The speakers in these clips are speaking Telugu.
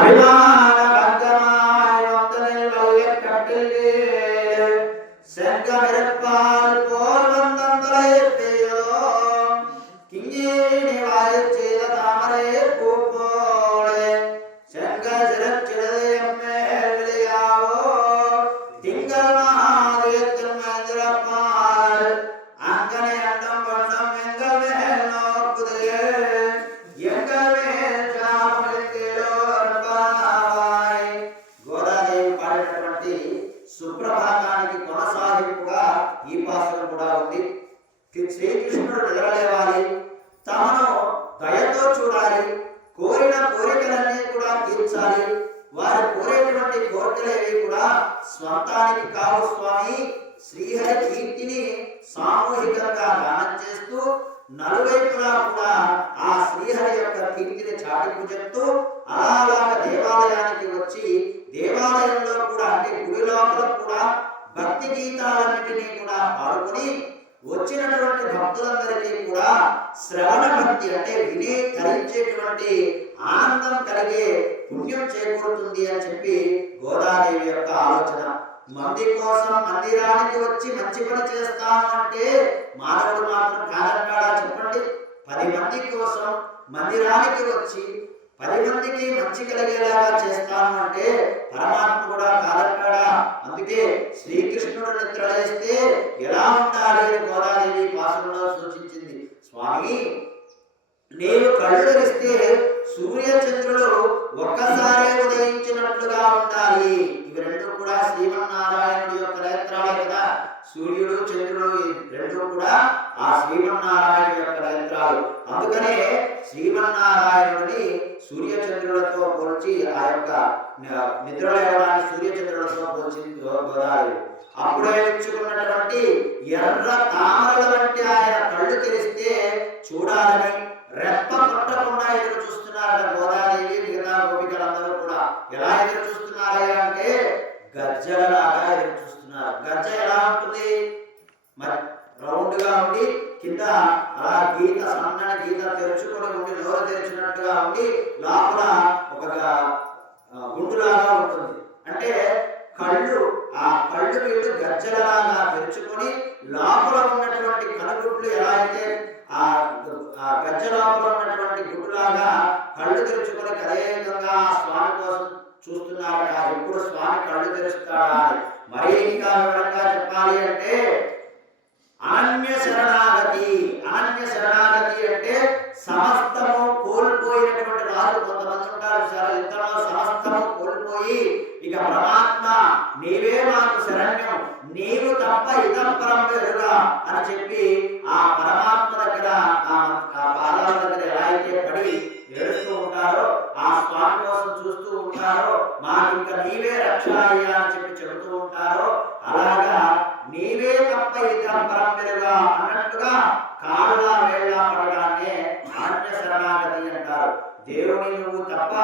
அபிமான பங்கமாய் வந்தனில் வல்ல கட்டிலே செங்கமிருப்பால் போல் வந்தம் தலை பெய்யதோ கிங்கேணி வாயச் செய்த தாமரை பூ போலே செங்க சிறச்சிறதயம் மேல் விளையாவோ திங்கள் மகாதயத்தில் மேந்திரப்பால் அங்கனை அண்டம் பண்டம் எங்கள் மேல் நோக்குதே எங்கள் மேல் சாமலிங்கேலோ அன்பாய். గోదాదేవి పాడేటటువంటి సుప్రభాతానికి కొనసాగింపుగా ఈ పాసనం కూడా ఉంది. శ్రీకృష్ణుడు నిద్రలేవాలి, తమను దయతో చూడాలి, కోరిన కోరికలన్నీ కూడా తీర్చాలి, వారు కోరేటువంటి కోరికలేవి కూడా స్వంతానికి కావు స్వామి. శ్రీహరి కీర్తిని సామూహికంగా గానం చేస్తూ నలువైపులా కూడా ఆ శ్రీహరి యొక్క కీర్తిని చాటింపు చెప్తూ అలాగా దేవాలయానికి వచ్చి దేవాలయంలో కూడా అంటే గుడి లోపల కూడా భక్తి గీతాలన్నిటినీ కూడా పాడుకొని వచ్చినటువంటి భక్తులందరికీ కూడా శ్రవణ భక్తి అంటే విని ధరించేటువంటి ఆనందం కలిగే పుణ్యం చేకూరుతుంది అని చెప్పి గోదాదేవి యొక్క ఆలోచన. మంది కోసం మందిరానికి వచ్చి మంచి పని చేస్తాను అంటే మానవుడు మాత్రం కాదంటాడా చెప్పండి? 10 మంది కోసం మందిరానికి వచ్చి 10 మందికి మంచి కలిగేలాగా చేస్తాను అంటే పరమాత్మ కూడా కాదంటాడా? అందుకే శ్రీకృష్ణుడు నిద్రలేస్తే ఎలా ఉండాలి అని గోదాదేవి పాసనంలో సూచించింది. స్వామి, నేను కళ్ళు తెరిస్తే సూర్యచంద్రుడు ఒక్కసారి ఉదయించినట్లుగా ఉండాలి. ఇవి రెండు కూడా శ్రీమన్నారాయణుడి యొక్క నేత్రాలే కదా. సూర్యుడు చంద్రుడు రెండు కూడా ఆ శ్రీమన్నారాయణుడి యొక్క నేత్రాలు. అందుకనే శ్రీమన్నారాయణుడిని సూర్యచంద్రులతో పోల్చి ఆ యొక్క నిద్రలేవడాన్ని సూర్యచంద్రులతో పోల్చింది గోదావరి. అప్పుడే ఇచ్చుకున్నటువంటి ఎర్ర తామరల వంటి ఆయన కళ్ళు తెరిస్తే చూడాలని రెప్ప కొట్టకుండా ఎదురు చూస్తున్నారట గోదాదేవి. మిగతా గోపికలందరూ కూడా ఎలా ఎదురు చూస్తున్నారా అంటే గజ్జలలాగా ఎదురు చూస్తున్నారు. గజ్జ ఎలా ఉంటుంది? మరి రౌండ్ గా ఉండి కింద అలా గీత సన్నని గీత తెరుచుకొని ఉండి నోరు తెరిచినట్టుగా ఉండి లోపల ఒక గుండులాగా ఉంటుంది. అంటే ఆ కళ్ళు వీళ్ళు గజ్జలలాగా తెరుచుకొని లోపల ఉన్నటువంటి కనుగుడ్లు ఎలా అయితే ఆ గజ్జ లోపల ఉన్నటువంటి గుడ్డులాగా కళ్ళు తెరుచుకొని కదేకంగా స్వామి కోసం చూస్తున్నారట. ఎప్పుడు స్వామి కళ్ళు తెరుస్తాడా అని. మరి ఇంకా వివరంగా చెప్పాలి అంటే అనన్య శరణాగతి. అనన్య శరణాగతి అంటే సమస్తము కోల్పోయినటువంటి రాజు కొంతమంది ఉంటారు. ఇతరులు సమస్తము కోల్పోయి ఇక పరమాత్మ నీవే మాకు శరణ్యం, నీవు తప్ప ఇతరం ఎరుగా అని చెప్పి ఆ పరమాత్మ దగ్గర ఆ పాదాల దగ్గర ఎలా అయితే పడి ఏడుస్తూ ఉంటారో, ఆ స్వామి కోసం చూస్తూ ఉంటారో, మాకు ఇంకా నీవే రక్ష అయ్యా అని చెప్పి చెబుతూ ఉంటారో, అలాగా నీవే తప్ప ఇతరం ఎరుగా అన్నట్టుగా కాళ్ళ వేళ్ళ పడడాన్నే అనన్య శరణాగతి అంటారు. దేవుని నువ్వు తప్ప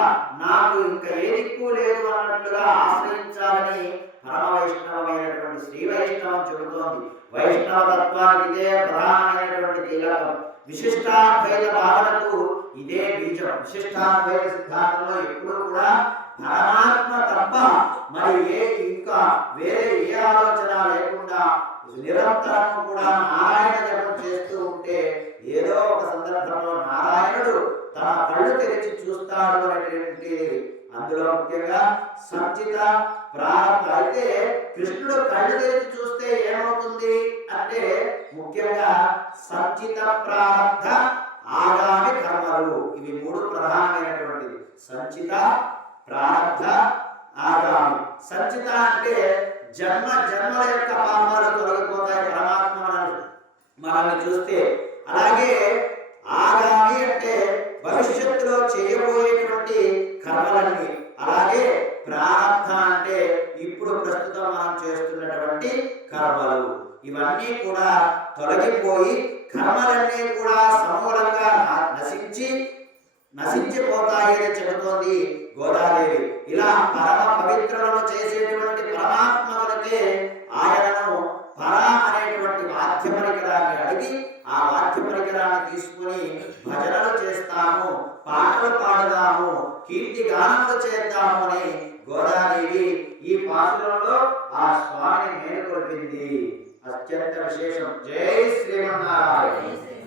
నాకు ఇంకా ఏ దిక్కు లేదు అన్నట్లుగా ఆశ్రయించాలని పరమ వైష్ణవమైనటువంటి శ్రీ వైష్ణవం చెబుతోంది. వైష్ణవ తత్వానికి ఇదే ప్రధానమైనటువంటి కీలకం. విశిష్టాద్వైత భావనకు ఇదే బీజం. విశిష్టాద్వైత సిద్ధాంతంలో ఎప్పుడు కూడా పరమాత్మ తప్ప మరి ఇంకా వేరే ఏ ఆలోచన లేకుండా నిరంతరం కూడా నారాయణ జపం చేస్తూ ఉంటే ఏదో ఒక సందర్భంలో నారాయణుడు తన కళ్ళు తెరిచి చూస్తాడు అనేటువంటి అందులో ముఖ్యంగా సంచిత ప్రారంభ. అయితే కృష్ణుడు కళ్ళు తెరిచి చూస్తే ఏమవుతుంది అంటే ముఖ్యంగా సంచిత ప్రారంభ ఆగామి కర్మలు, ఇవి 3 ప్రధానమైనటువంటిది. సంచిత ప్రారంభ ఆగామి. సంచిత అంటే జన్మల యొక్క పాపాలు తొలగిపోతాయి పరమాత్మ మనల్ని చూస్తే. అలాగే ఆగామి అంటే భవిష్యత్తులో చేయబోయేటువంటి కర్మలన్నీ. అలాగే ప్రారంభ అంటే ఇప్పుడు ప్రస్తుతం మనం చేస్తున్నటువంటి కర్మలు. ఇవన్నీ కూడా తొలగిపోయి కర్మలన్నీ కూడా సమూలంగా నశించిపోతాయని చెబుతోంది గోదాదేవి. ఇలా పరమ పవిత్రులను చేసేటువంటి పరమాత్మలకే ఆయనను పర అనేటువంటి వాద్య పరికరాన్ని అడిగి ఆ వాద్య పరికరాన్ని తీసుకుని భజనలు చేస్తాము, పాటలు పాడదాము, కీర్తి గానములు చేద్దాము అని గోదాదేవి ఈ పాసురంలో ఆ స్వామిని మేలుకొల్పింది. అత్యంత విశేషం. జై శ్రీమన్నారాయణ.